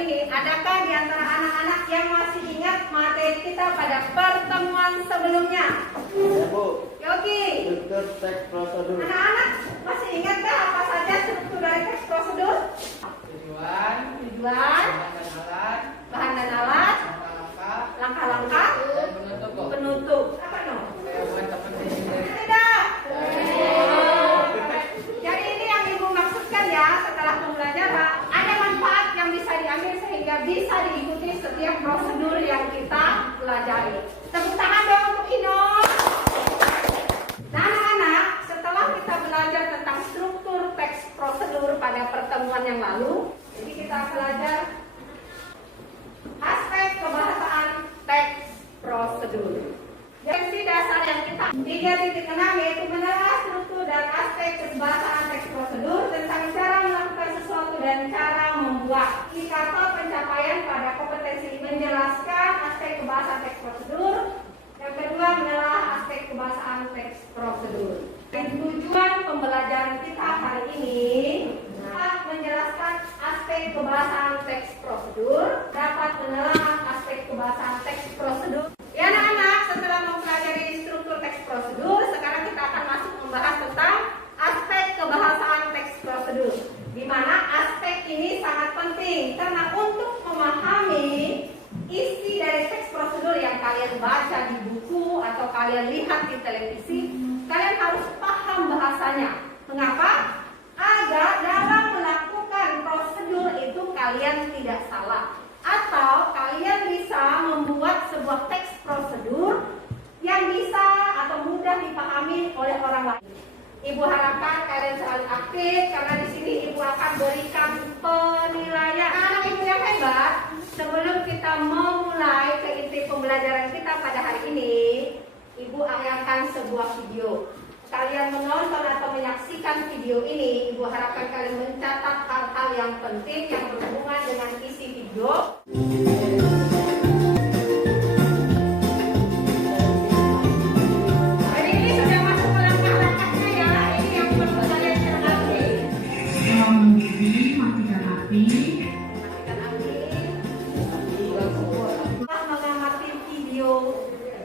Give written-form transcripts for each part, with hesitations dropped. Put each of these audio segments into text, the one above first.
ini, adakah di antara anak-anak yang masih ingat materi kita pada pertemuan sebelumnya? Ya, Bu. Yogi. Struktur teks prosedur. Anak-anak masih ingatkah apa saja struktur dari teks prosedur? Tujuan, Tujuan, bahan dan alat, langkah-langkah, penutup. Apa dong? Tidak. Jadi ini yang Ibu maksudkan ya, setelah pembelajaran ada manfaat yang bisa diambil sehingga bisa diikuti setiap prosedur yang kita pelajari. Tepuk tangan dong untuk Inon. Nah anak-anak, setelah kita belajar tentang struktur teks prosedur pada pertemuan yang lalu, jadi kita belajar aspek kebahasaan teks prosedur. Jadi dasar yang kita 3.6 yaitu menelaah struktur dan aspek kebahasaan teks prosedur tentang cara melakukan sesuatu dan cara membuat indikator pencapaian pada kompetensi menjelaskan aspek kebahasaan teks prosedur. Yang kedua menelaah aspek kebahasaan teks prosedur. Dan tujuan pembelajaran kita hari ini dapat menjelaskan aspek kebahasaan teks prosedur, dapat menelaah aspek kebahasaan teks prosedur. Ya anak-anak, setelah mempelajari struktur teks prosedur, sekarang kita akan masuk membahas tentang aspek kebahasaan teks prosedur. Di mana aspek ini sangat penting karena untuk memahami isi dari teks prosedur yang kalian baca di buku atau kalian lihat di televisi, kalian harus paham bahasanya. Mengapa? Agar dalam melakukan prosedur itu kalian tidak salah, atau kalian bisa membuat sebuah teks prosedur yang bisa atau mudah dipahami oleh orang lain. Ibu harapkan kalian selalu aktif karena di sini Ibu akan berikan penilaian. Anak Ibu yang hebat, sebelum kita memulai ke inti pembelajaran kita pada hari ini, Ibu akan sebuah video. Kalian menonton atau menyaksikan video ini, Ibu harapkan kalian mencatat hal-hal yang penting yang berhubungan dengan isi video. Jadi ini sudah masuk ke langkah-langkahnya ya. Ini yang perlu kalian cermati. Matikan api. Setelah mengamati video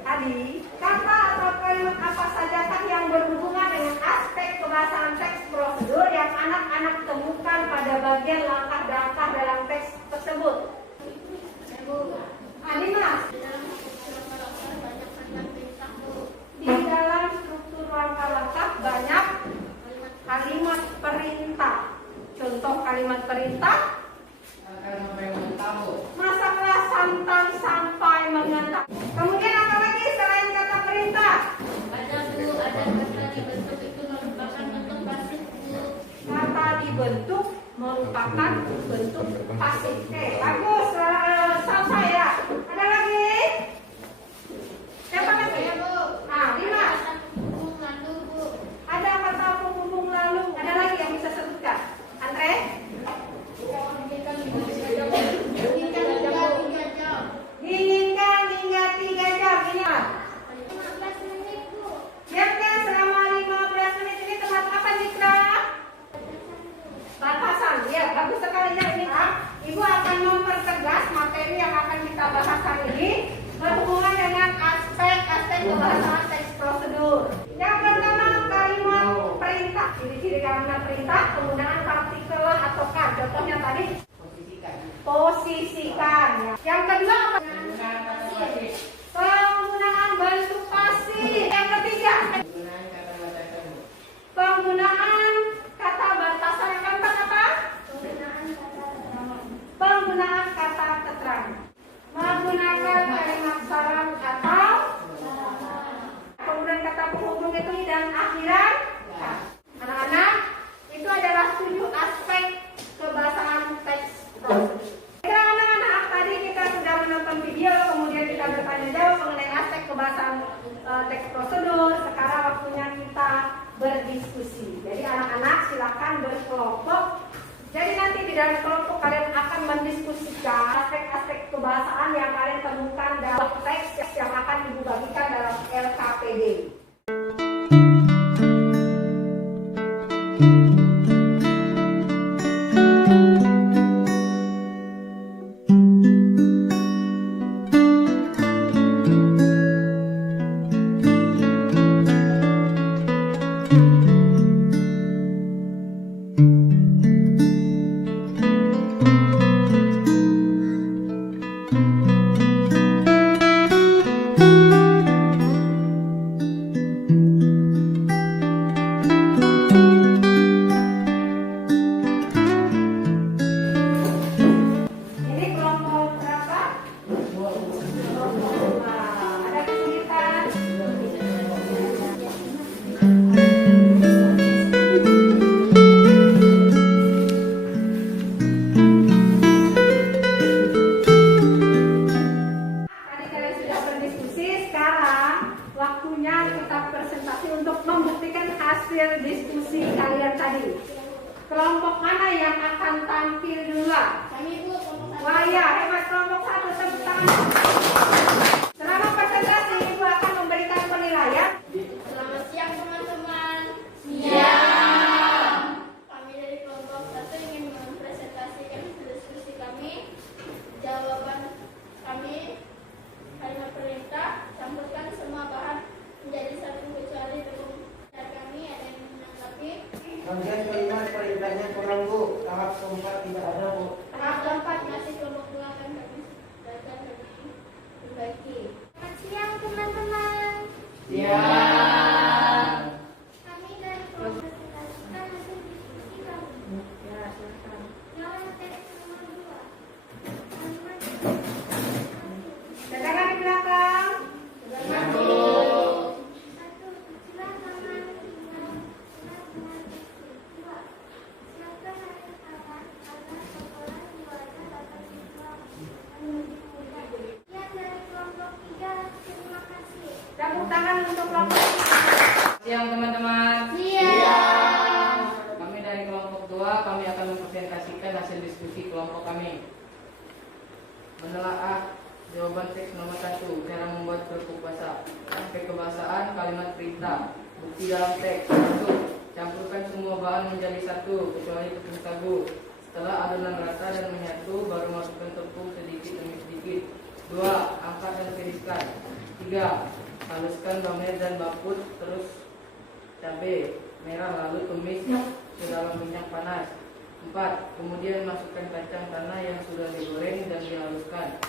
tadi, kata atau kalimat apa sajakah yang berhubungan dengan aspek kebahasaan teks prosedur yang anak-anak temukan pada bagian langkah-langkah dalam teks tersebut? Dimas, di dalam struktur langkah-langkah banyak kalimat perintah. Contoh kalimat perintah: masaklah santan sampai mengental. Kemudian apa lagi selain kata perintah? Ada kata dibentuk itu merupakan bentuk pasif. Kata dibentuk merupakan bentuk pasif. Oke, bagus. Selesai ya. Ada lagi? Siapa lagi? Dimas. Ada kata penghubung lalu. Ada lagi yang bisa sebutkan? Andre? Dinginkan hingga 3 jam. Ini diamkan selama 15 menit. Ini tempat apa Citra? Batasan. Ya, bagus sekali ya ini. Ibu akan mempertegas materi yang akan kita bahas hari ini berhubungan dengan aspek-aspek kebahasaan teks prosedur. Yang pertama kalimat perintah. Ciri-ciri kalimat perintah: penggunaan partikel lah atau kan. Contohnya tadi posisikan. Yang kedua apa? Penggunaan bentuk pasif. Yang ketiga penggunaan kata batasan. Yang keempat apa? Penggunaan kata keterangan. Menggunakan kalimat syarat atau kemudian kata penghubung itu dan akhiran. Anak-anak, itu adalah 7 aspek kebahasaan teks prosedur. Baiklah anak-anak, tadi kita sudah menonton video, kemudian kita bertanya jawab mengenai aspek kebahasaan teks prosedur. Sekarang waktunya kita berdiskusi. Jadi anak-anak silakan berkelompok. Jadi nanti di dalam kelompok kalian akan mendiskusikan aspek-aspek kebahasaan yang kalian temukan dalam teks yang akan Ibu bagikan dalam LKPD. yang akan tampil duluan? Kami Bu, kelompok satu. Wah ya, hebat kelompok 1, tepuk tangan. Selama presentasi Ibu akan memberikan penilaian. Selamat siang teman-teman. Siang. Kami dari kelompok 1 ingin mempresentasikan diskusi kami. Jawaban kami, kalimat perintah, campurkan semua bahan menjadi satu kecuali tepung. Kami ada yang menanggapi. Kemudian kalimat perintahnya kurang Bu. Tahap keempat tidak ada Bu. Tahap keempat masih kelompok 2 akan kami belajar lebih perbaiki. Selamat siang teman-teman. Siang. Kami dari kelompok presentasikan hasil diskusi kami. Ya, silakan. Jawaban teks nomor 2. Kalimat Cadangan di belakang. satu, istilah taman tinggal, istilah teman istri. 2. Siapkan air tangan agar sekolah di wajah dapat dibuang lebih mudah. Sekian dari kelompok 3. Terima kasih. Tepuk tangan untuk kelompok 3. Siang teman-teman. Siang. Kami dari kelompok 2, kami akan mempresentasikan hasil diskusi kelompok kami. Menelaah jawaban teks nomor 1, cara membuat berkuk bahasa. Aspek kebahasaan, kalimat perintah. Bukti dalam teks. 1. Campurkan semua bahan menjadi satu, kecuali tepung sagu. Setelah adonan rata dan menyatu, baru masukkan tepung sedikit demi sedikit. 2. Angkat dan tiriskan. 3. Haluskan bawang dan baput, terus cabai merah, lalu tumis ke dalam minyak panas. 4. Kemudian masukkan kacang tanah yang sudah digoreng dan dihaluskan.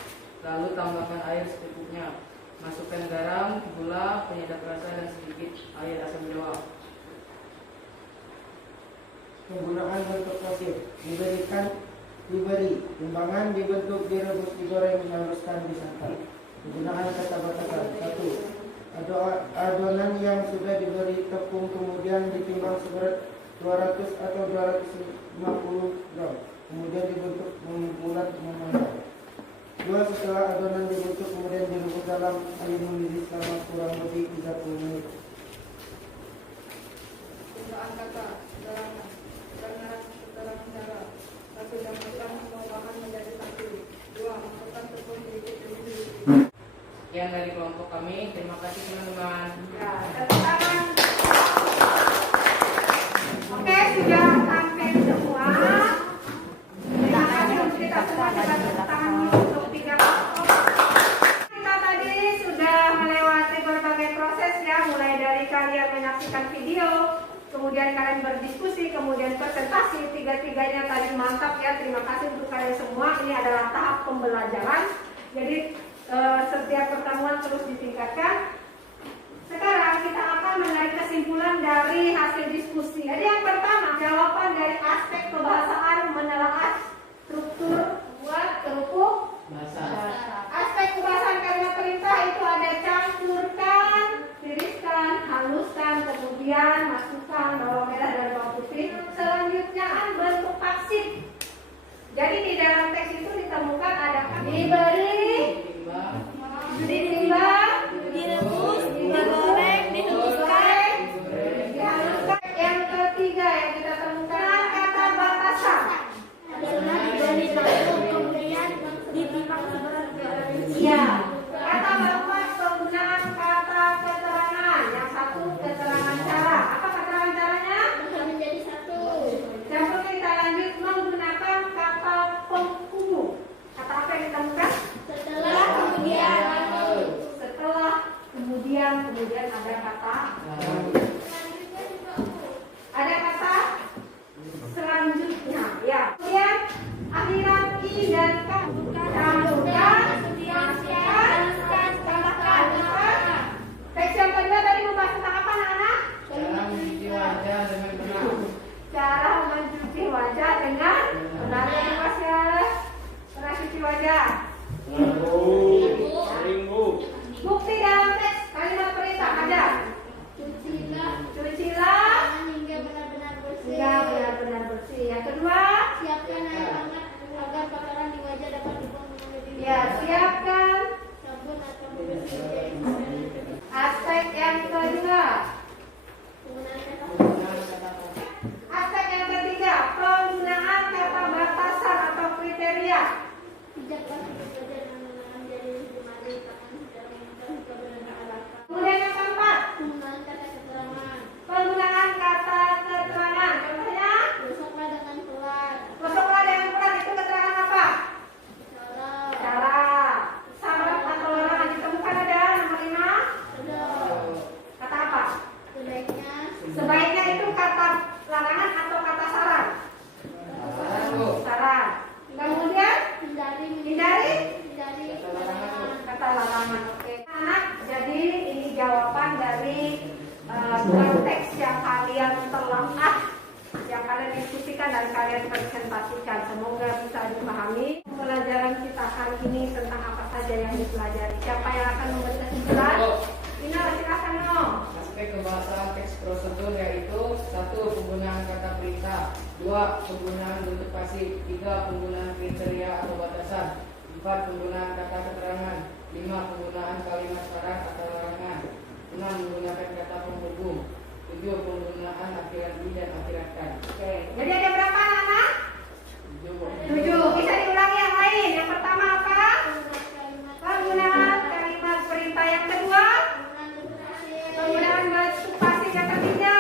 Lalu tambahkan air secukupnya. Masukkan garam, gula, penyedap rasa dan sedikit air asam jawa. Penggunaan bentuk pasir. Diberi timbangan, dibentuk, direbus, digoreng, dihaluskan, disangkal. Penggunaan kata-kata. 1. Adonan yang sudah diberi tepung kemudian ditimbang seberat 200 atau 250 gram. Kemudian dibentuk bulat mengembang. 2. Setelah adonan dibentuk kemudian direbus dalam air mendidih selama kurang lebih 30 menit. Penggunaan kata sederhana karena dalam cara 1. Campurkan semua bahan menjadi satu. 2. Masukkan tepung sedikit demi sedikit. Sekian dari kelompok kami. Terima kasih teman-teman. Ya, tepuk tangan. Oke, sudah sampai semua. Terima kasih untuk kita semua. Kita tepuk tangan untuk 3 kelompok. Kita tadi sudah melewati berbagai proses ya, mulai dari kalian menyaksikan video, kemudian kalian berdiskusi, kemudian presentasi. Tiga-tiganya tadi mantap ya. Terima kasih untuk kalian semua. Ini adalah tahap pembelajaran. Jadi setiap pertemuan terus ditingkatkan. Sekarang kita akan menarik kesimpulan dari hasil diskusi. Jadi yang pertama, jawaban dari aspek kebahasaan menelaah struktur buat kerupuk Bahasa. Aspek kebahasaan kalimat perintah itu ada campurkan, tiriskan, haluskan, kemudian masukkan bawang merah dan bawang putih. Selanjutnya bentuk pasif. Jadi di dalam teks itu ditemukan ada diberi, ditimbang, Direbus, digoreng, dihaluskan. dihaluskan. Yang ketiga yang kita temukan kata batasan. dan kalian presentasikan. Semoga bisa dipahami. Pelajaran kita hari ini tentang apa saja yang dipelajari. Siapa yang akan memberi kesimpulan? Ina, silakan no. Aspek kebahasaan teks prosedur yaitu 1. Penggunaan kata perintah, 2. Penggunaan bentuk pasif, 3. Penggunaan kriteria atau batasan, 4. Penggunaan kata keterangan, 5. Penggunaan kalimat syarat atau larangan, 6. Menggunakan kata penghubung, 7. Penggunaan akhiran di dan akhiran kan. Oke, jadi ada berapa anak? 7. Bisa diulangi yang lain. Yang pertama apa? Penggunaan kalimat perintah. Yang kedua, penggunaan bentuk pasif. Yang ketiga,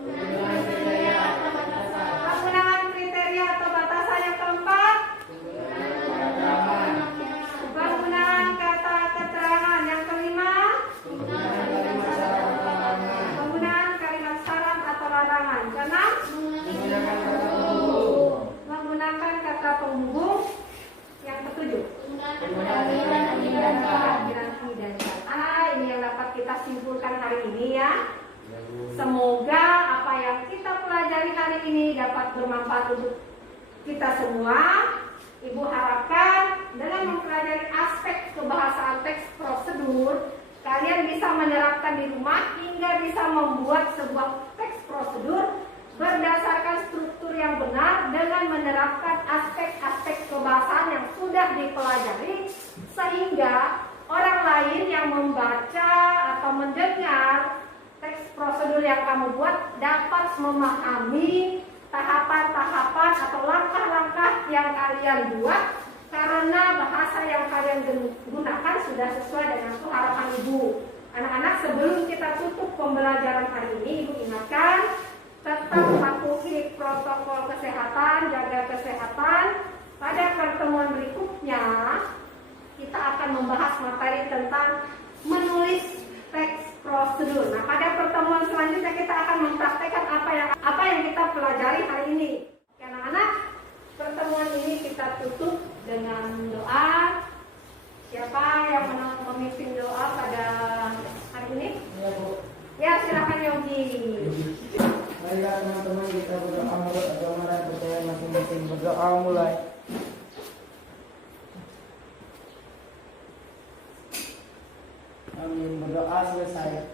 Penggunaan kriteria atau batasan, penggunaan kriteria atau batasan. Yang keempat, penggunaan keterangan, penggunaan kata keterangan. Yang kelima, penggunaan kalimat syarat atau larangan, penggunaan kalimat syarat atau larangan. Keenam, menggunakan kata penghubung, menggunakan kata penghubung. Yang ketujuh, penggunaan akhiran di dan kan. Ini yang dapat kita simpulkan hari ini ya. Semoga apa yang kita pelajari hari ini dapat bermanfaat untuk kita semua. Ibu harapkan dengan mempelajari aspek kebahasaan teks prosedur, kalian bisa menerapkan di rumah hingga bisa membuat sebuah teks prosedur berdasarkan struktur yang benar dengan menerapkan aspek-aspek kebahasaan yang sudah dipelajari, sehingga orang lain yang membaca atau mendengar teks prosedur yang kamu buat dapat memahami tahapan-tahapan atau langkah-langkah yang kalian buat, karena bahasa yang kalian gunakan sudah sesuai dengan harapan ibu. Anak-anak, sebelum kita tutup pembelajaran hari ini, ibu ingatkan tetap patuhi protokol kesehatan, jaga kesehatan. Pada pertemuan berikutnya kita akan membahas materi tentang menulis teks prosedur. Nah, pada pertemuan selanjutnya kita akan mempraktekkan apa yang kita pelajari hari ini. Oke, anak-anak, pertemuan ini kita tutup dengan doa. Siapa yang memimpin doa pada hari ini? Ya, Bu. Ya, silakan Yogi. Marilah teman-teman kita berdoa menurut agama dan percaya masing-masing. Berdoa mulai. Amin. Berdoa selesai.